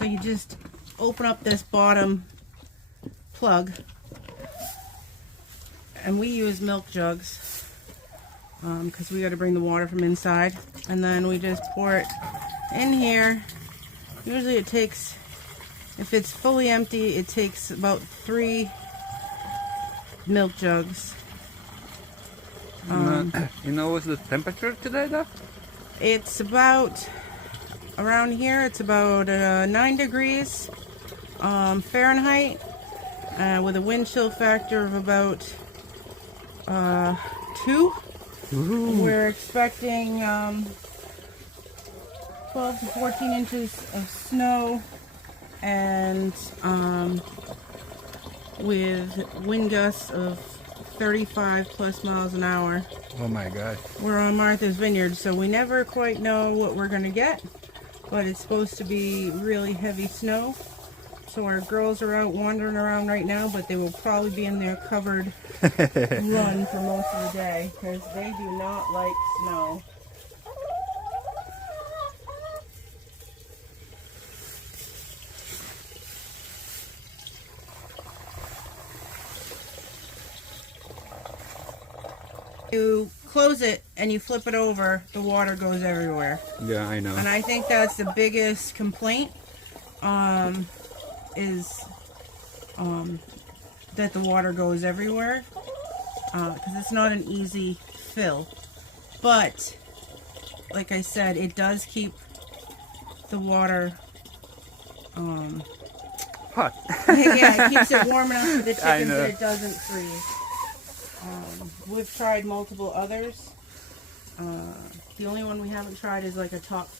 So you just open up this bottom plug, and we use milk jugs because we got to bring the water from inside, and then we just pour it in here. Usually it takes, if it's fully empty, it takes about 3 milk jugs. You know what's the temperature today though? It's about, around here, it's about 9 degrees Fahrenheit with a wind chill factor of about 2. Ooh. We're expecting 12 to 14 inches of snow, and with wind gusts of 35 plus miles an hour. Oh my God. We're on Martha's Vineyard, so we never quite know what we're going to get, but it's supposed to be really heavy snow. So our girls are out wandering around right now, but they will probably be in their covered run for most of the day because they do not like snow. You close it and you flip it over, the water goes everywhere. Yeah, I know. And I think that's the biggest complaint, is that the water goes everywhere, because it's not an easy fill. But, like I said, it does keep the water, Hot. yeah, it keeps it warm enough for the I chickens know. that it doesn't freeze. We've tried multiple others. The only one we haven't tried is like a top